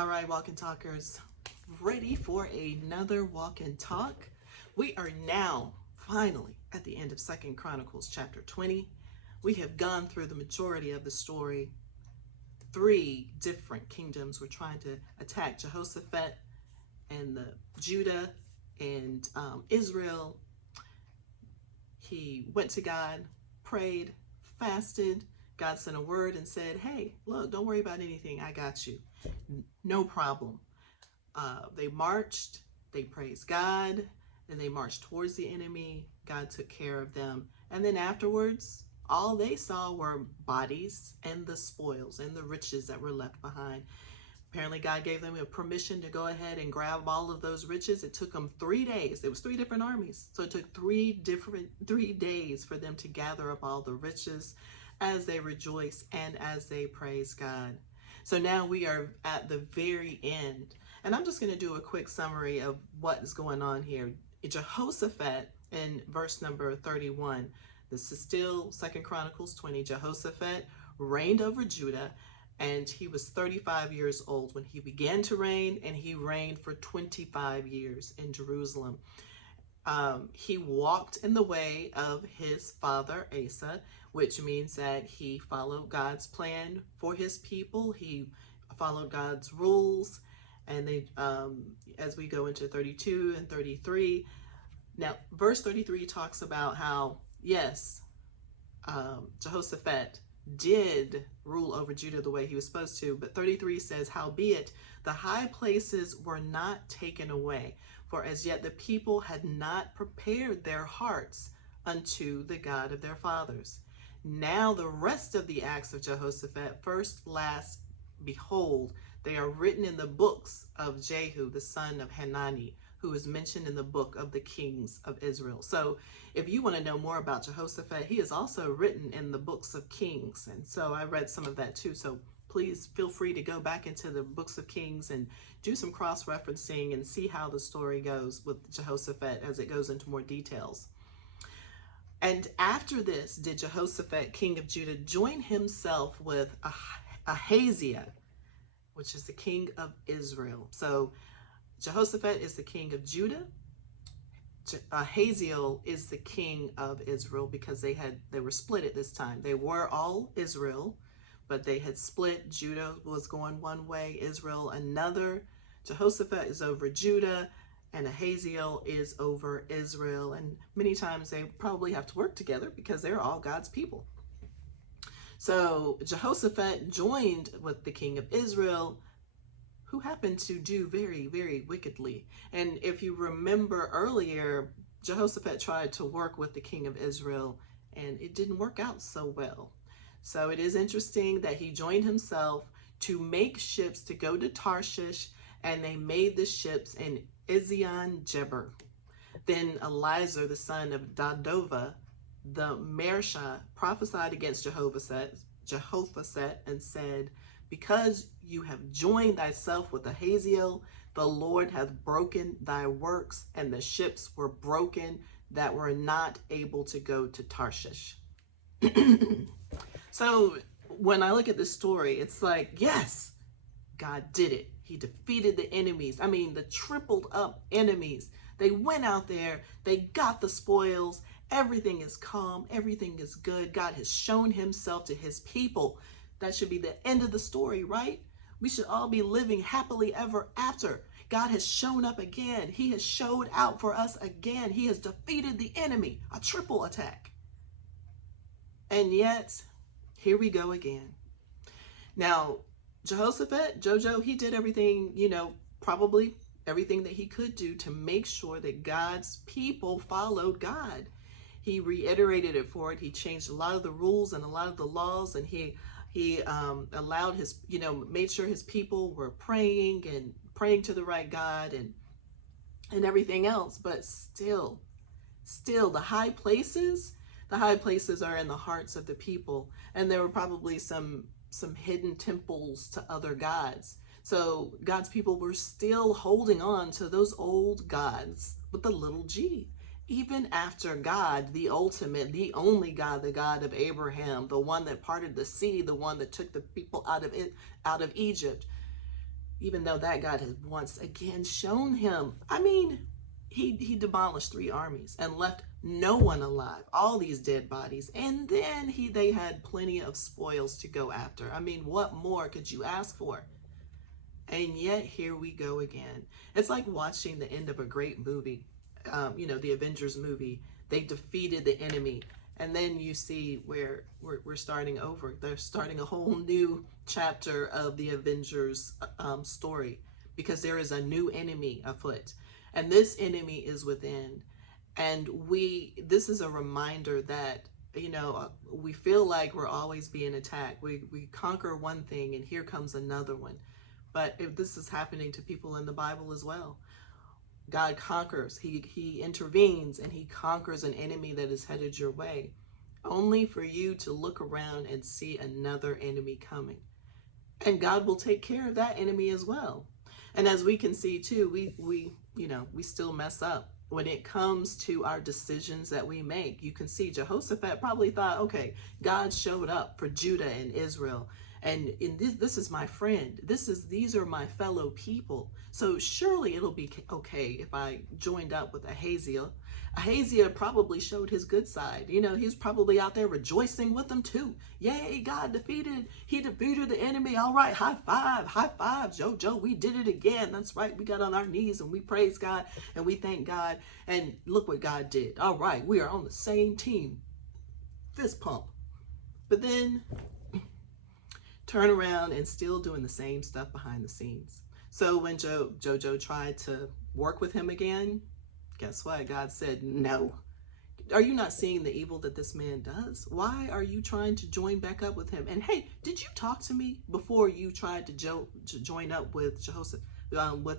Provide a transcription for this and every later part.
All right, Walk and Talkers, ready for another Walk and Talk? We are now finally at the end of 2 Chronicles chapter 20. We have gone through the majority of the story. 3 different kingdoms were trying to attack Jehoshaphat and Judah and Israel. He went to God, prayed, fasted. God sent a word and said, hey, look, don't worry about anything. I got you. No problem. They marched, they praised God, and they marched towards the enemy. God took care of them. And then afterwards, all they saw were bodies and the spoils and the riches that were left behind. Apparently, God gave them a permission to go ahead and grab all of those riches. It took them 3 days. There was 3 different armies. So it took 3 days for them to gather up all the riches as they rejoice and as they praise God. So now we are at the very end. And I'm just going to do a quick summary of what is going on here. Jehoshaphat in verse number 31. This is still 2 Chronicles 20. Jehoshaphat reigned over Judah, and he was 35 years old when he began to reign, and he reigned for 25 years in Jerusalem. He walked in the way of his father Asa, which means that he followed God's plan for his people. He followed God's rules, and they, as we go into 32 and 33, now verse 33 talks about how, yes, Jehoshaphat did rule over Judah the way he was supposed to, but 33 says, howbeit the high places were not taken away, for as yet the people had not prepared their hearts unto the God of their fathers. Now the rest of the acts of Jehoshaphat, first, last, behold, they are written in the books of Jehu, the son of Hanani, who is mentioned in the book of the kings of Israel. So if you want to know more about Jehoshaphat, he is also written in the books of Kings. And so I read some of that too. So please feel free to go back into the books of Kings and do some cross-referencing and see how the story goes with Jehoshaphat as it goes into more details. And after this, did Jehoshaphat, king of Judah, join himself with Ahaziah, which is the king of Israel. So Jehoshaphat is the king of Judah. Ahaziel is the king of Israel, because they were split at this time. They were all Israel, but they had split. Judah was going one way, Israel another. Jehoshaphat is over Judah, and Ahaziel is over Israel. And many times they probably have to work together because they're all God's people. So Jehoshaphat joined with the king of Israel, who happened to do very, very wickedly. And if you remember earlier, Jehoshaphat tried to work with the king of Israel, and it didn't work out so well. So it is interesting that he joined himself to make ships to go to Tarshish, and they made the ships in Ezion-Geber. Then Eliezer, the son of Dodova, the Mersha, prophesied against Jehoshaphat and said, because you have joined thyself with Ahaziel, the Lord hath broken thy works, and the ships were broken that were not able to go to Tarshish. So when I look at this story, it's like, yes, God did it. He defeated the enemies. I mean, the tripled up enemies. They went out there, they got the spoils. Everything is calm. Everything is good. God has shown himself to his people. That should be the end of the story, right? We should all be living happily ever after. God has shown up again. He has showed out for us again. He has defeated the enemy, a triple attack. And yet, here we go again. Now, Jehoshaphat, Jojo, he did everything, probably everything that he could do to make sure that God's people followed God. He reiterated it for it. He changed a lot of the rules and a lot of the laws, and he allowed his, made sure his people were praying to the right God and everything else. But still the high places are in the hearts of the people. And there were probably some hidden temples to other gods. So God's people were still holding on to those old gods with the little g. Even after God, the ultimate, the only God, the God of Abraham, the one that parted the sea, the one that took the people out of Egypt, even though that God had once again shown him. I mean, he demolished 3 armies and left no one alive, all these dead bodies. And then they had plenty of spoils to go after. I mean, what more could you ask for? And yet here we go again. It's like watching the end of a great movie, the Avengers movie. They defeated the enemy. And then you see where we're starting over. They're starting a whole new chapter of the Avengers story, because there is a new enemy afoot. And this enemy is within. And this is a reminder that, we feel like we're always being attacked. We conquer one thing and here comes another one. But if this is happening to people in the Bible as well. God conquers, he intervenes, and he conquers an enemy that is headed your way, only for you to look around and see another enemy coming. And God will take care of that enemy as well. And as we can see too, we still mess up when it comes to our decisions that we make. You can see Jehoshaphat probably thought, okay, God showed up for Judah and Israel, and this is my friend. These are my fellow people. So surely it'll be okay if I joined up with Ahaziah. Ahaziah probably showed his good side. He's probably out there rejoicing with them too. Yay, he defeated the enemy. All right, high five, Joe, we did it again. That's right, we got on our knees and we praise God and we thank God. And look what God did. All right, we are on the same team. Fist pump. But then turn around and still doing the same stuff behind the scenes. So when Jojo tried to work with him again, guess what? God said, no. Are you not seeing the evil that this man does? Why are you trying to join back up with him? And hey, did you talk to me before you tried to join up with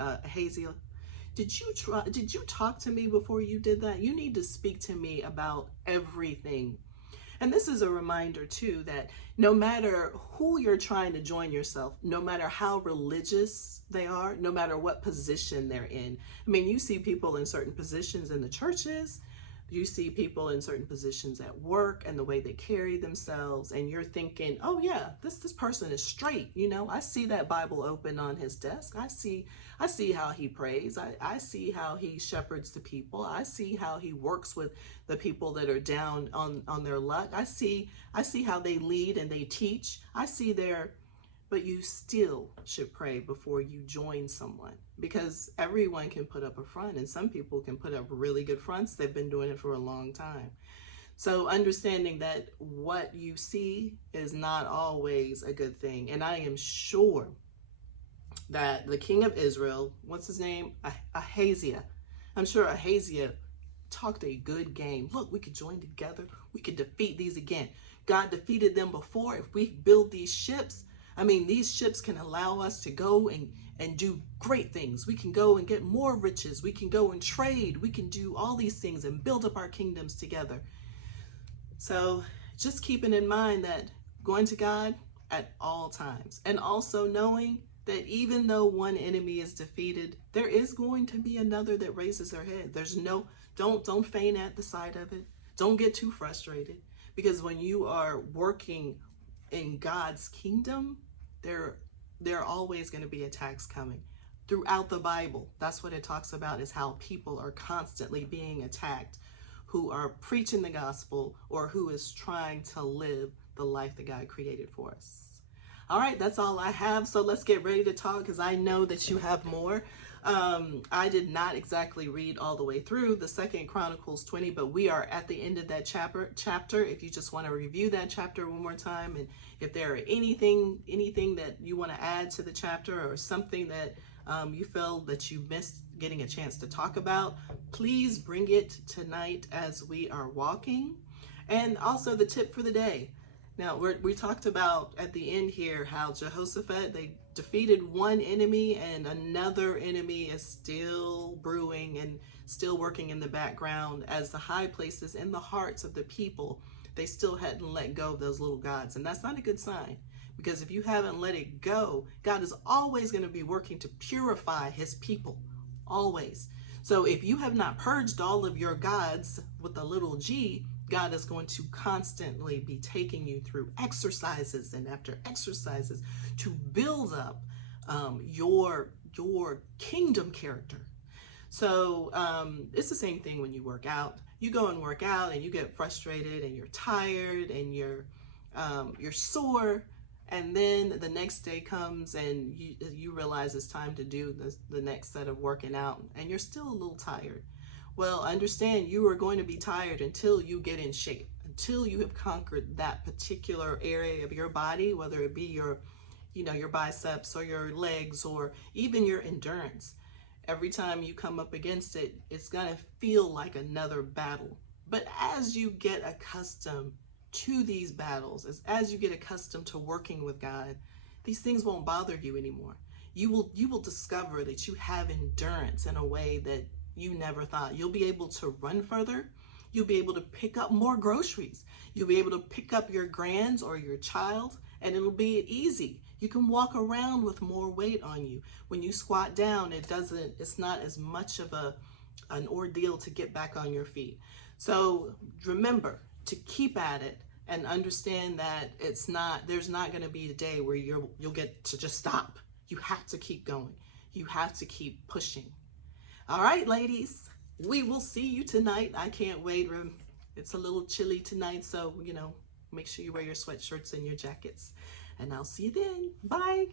Ahaziah? Did you talk to me before you did that? You need to speak to me about everything. And this is a reminder too, that no matter who you're trying to join yourself, no matter how religious they are, no matter what position they're in. I mean, you see people in certain positions in the churches, you see people in certain positions at work and the way they carry themselves, and you're thinking, oh yeah, this person is straight. I see that Bible open on his desk. I see how he prays. I see how he shepherds the people. I see how he works with the people that are down on their luck. I see how they lead and they teach. But you still should pray before you join someone, because everyone can put up a front, and some people can put up really good fronts. They've been doing it for a long time. So understanding that what you see is not always a good thing. And I am sure that the king of Israel, what's his name? Ahaziah. I'm sure Ahaziah talked a good game. Look, we could join together. We could defeat these again. God defeated them before. If we build these ships, I mean, these ships can allow us to go and do great things. We can go and get more riches. We can go and trade. We can do all these things and build up our kingdoms together. So just keeping in mind that going to God at all times, and also knowing that even though one enemy is defeated, there is going to be another that raises their head. Don't faint at the sight of it. Don't get too frustrated, because when you are working in God's kingdom, there are always going to be attacks coming. Throughout the Bible, that's what it talks about, is how people are constantly being attacked who are preaching the gospel or who is trying to live the life that God created for us. All right, that's all I have. So let's get ready to talk, because I know that you have more. I did not exactly read all the way through the 2 Chronicles 20, but we are at the end of that chapter. If you just want to review that chapter one more time, and if there are anything that you want to add to the chapter, or something that you feel that you missed getting a chance to talk about, please bring it tonight as we are walking. And also the tip for the day. Now, we talked about at the end here how Jehoshaphat, they defeated one enemy, and another enemy is still brewing and still working in the background, as the high places in the hearts of the people, they still hadn't let go of those little gods. And that's not a good sign, because if you haven't let it go, God is always going to be working to purify his people, always. So if you have not purged all of your gods with a little g, God is going to constantly be taking you through exercises and after exercises to build up your kingdom character. So it's the same thing when you work out. You go and work out and you get frustrated and you're tired and you're sore, and then the next day comes and you realize it's time to do the next set of working out and you're still a little tired. Well, understand you are going to be tired until you get in shape, until you have conquered that particular area of your body, whether it be your biceps or your legs or even your endurance. Every time you come up against it, it's going to feel like another battle. But as you get accustomed to these battles, as you get accustomed to working with God, these things won't bother you anymore. You will discover that you have endurance in a way that you never thought. You'll be able to run further. You'll be able to pick up more groceries. You'll be able to pick up your grands or your child, and it'll be easy. You can walk around with more weight on you. When you squat down, it's not as much of an ordeal to get back on your feet. So remember to keep at it and understand that there's not going to be a day where you'll get to just stop. You have to keep going. You have to keep pushing. All right, ladies, we will see you tonight. I can't wait. It's a little chilly tonight, so make sure you wear your sweatshirts and your jackets. And I'll see you then. Bye.